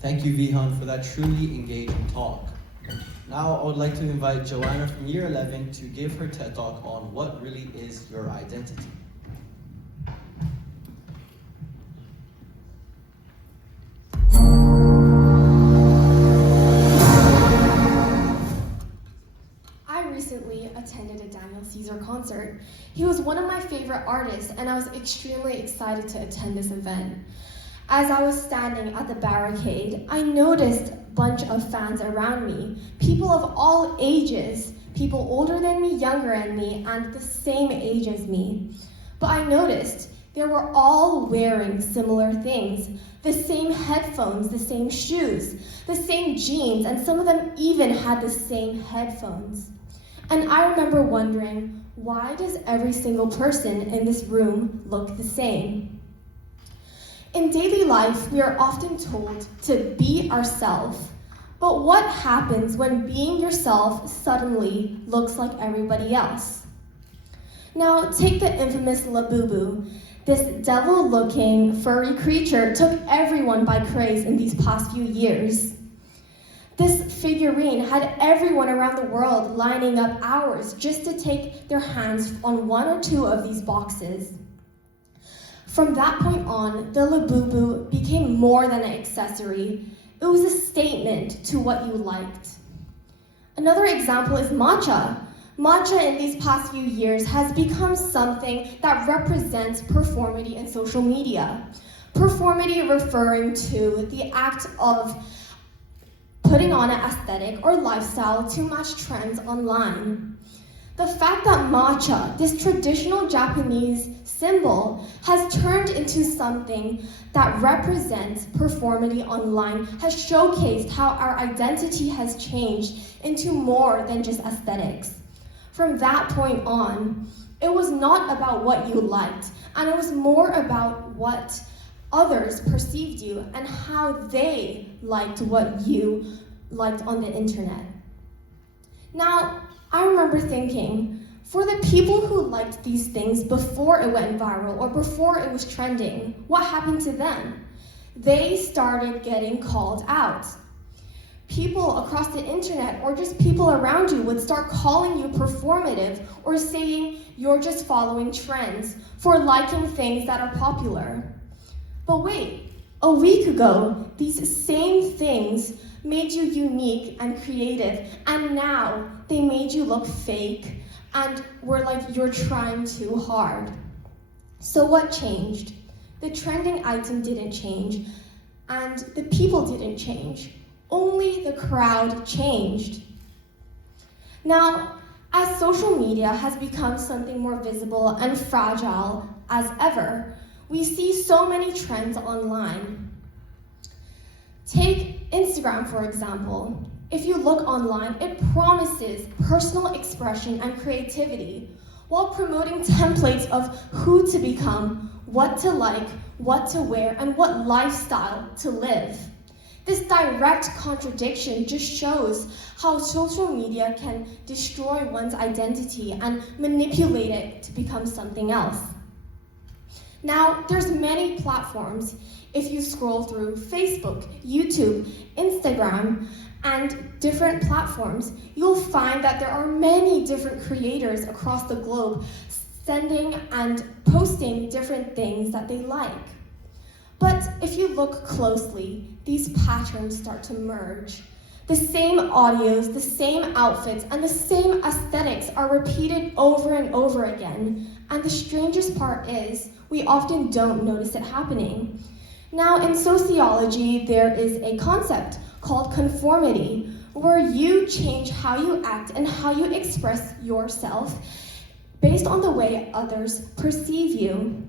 Thank you, Vihan, for that truly engaging talk. Now, I would like to invite Joanna from Year 11 to give her TED Talk on what really is your identity. I recently attended a Daniel Caesar concert. He was one of my favorite artists, and I was extremely excited to attend this event. As I was standing at the barricade, I noticed a bunch of fans around me, people of all ages, people older than me, younger than me, and the same age as me. But I noticed they were all wearing similar things, the same headphones, the same shoes, the same jeans, and some of them even had the same headphones. And I remember wondering, why does every single person in this room look the same? In daily life, we are often told to be ourselves, but what happens when being yourself suddenly looks like everybody else? Now, take the infamous labubu. This devil-looking furry creature took everyone by craze in these past few years. This figurine had everyone around the world lining up hours just to take their hands on one or two of these boxes. From that point on, the labubu became more than an accessory. It was a statement to what you liked. Another example is matcha. Matcha in these past few years has become something that represents performity in social media. Performity referring to the act of putting on an aesthetic or lifestyle to match trends online. The fact that matcha, this traditional Japanese symbol, has turned into something that represents performity online has showcased how our identity has changed into more than just aesthetics. From that point on, it was not about what you liked, and it was more about what others perceived you and how they liked what you liked on the internet. Now, I remember thinking, for the people who liked these things before it went viral or before it was trending, what happened to them? They started getting called out. People across the internet or just people around you would start calling you performative or saying you're just following trends for liking things that are popular. But wait, a week ago, these same things made you unique and creative, and now they made you look fake and were like you're trying too hard. So what changed? The trending item didn't change, and the people didn't change. Only the crowd changed. Now, as social media has become something more visible and fragile as ever, we see so many trends online. Take Instagram, for example. If you look online, it promises personal expression and creativity while promoting templates of who to become, what to like, what to wear, and what lifestyle to live. This direct contradiction just shows how social media can destroy one's identity and manipulate it to become something else. Now, there's many platforms. If you scroll through Facebook, YouTube, Instagram, and different platforms, you'll find that there are many different creators across the globe sending and posting different things that they like. But if you look closely, these patterns start to merge. The same audios, the same outfits, and the same aesthetics are repeated over and over again. And the strangest part is, we often don't notice it happening. Now, in sociology, there is a concept called conformity, where you change how you act and how you express yourself based on the way others perceive you.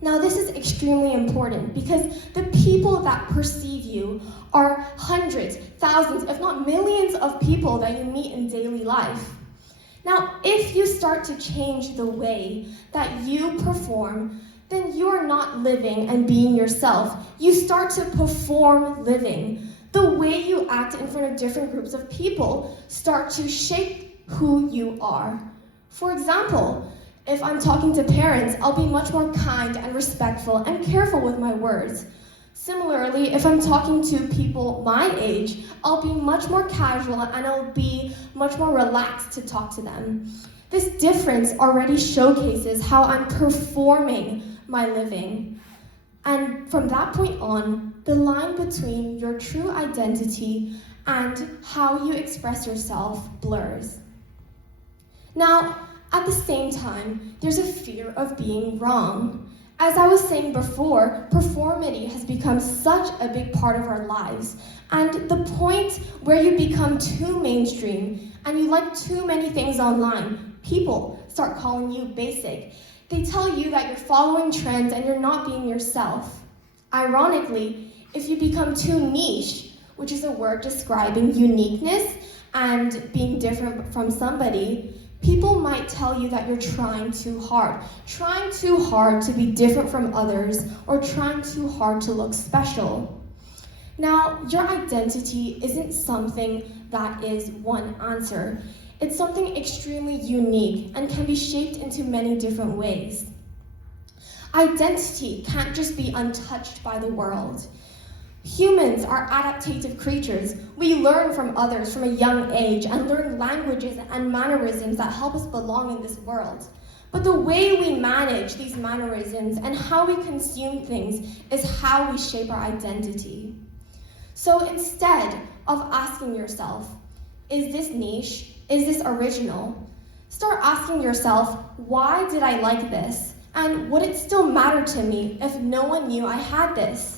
Now, this is extremely important because the people that perceive you are hundreds, thousands, if not millions of people that you meet in daily life. Now, if you start to change the way that you perform, then you are not living and being yourself. You start to perform living. The way you act in front of different groups of people start to shape who you are. For example, if I'm talking to parents, I'll be much more kind and respectful and careful with my words. Similarly, if I'm talking to people my age, I'll be much more casual and I'll be much more relaxed to talk to them. This difference already showcases how I'm performing my living. And from that point on, the line between your true identity and how you express yourself blurs. Now, at the same time, there's a fear of being wrong. As I was saying before, performity has become such a big part of our lives. And the point where you become too mainstream and you like too many things online, people start calling you basic. They tell you that you're following trends and you're not being yourself. Ironically, if you become too niche, which is a word describing uniqueness and being different from somebody, people might tell you that you're trying too hard to be different from others, or trying too hard to look special. Now, your identity isn't something that is one answer. It's something extremely unique and can be shaped into many different ways. Identity can't just be untouched by the world. Humans are adaptive creatures. We learn from others from a young age and learn languages and mannerisms that help us belong in this world. But the way we manage these mannerisms and how we consume things is how we shape our identity. So instead of asking yourself, is this niche? Is this original? Start asking yourself, why did I like this? And would it still matter to me if no one knew I had this?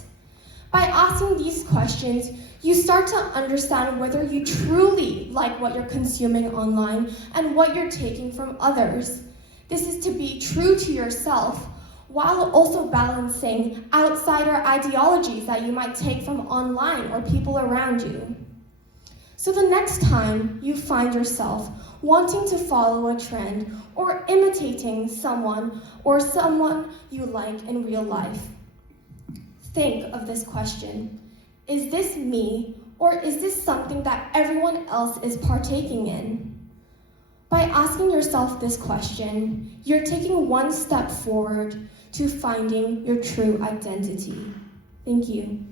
By asking these questions, you start to understand whether you truly like what you're consuming online and what you're taking from others. This is to be true to yourself while also balancing outsider ideologies that you might take from online or people around you. So the next time you find yourself wanting to follow a trend or imitating someone or someone you like in real life, think of this question. Is this me, or is this something that everyone else is partaking in? By asking yourself this question, you're taking one step forward to finding your true identity. Thank you.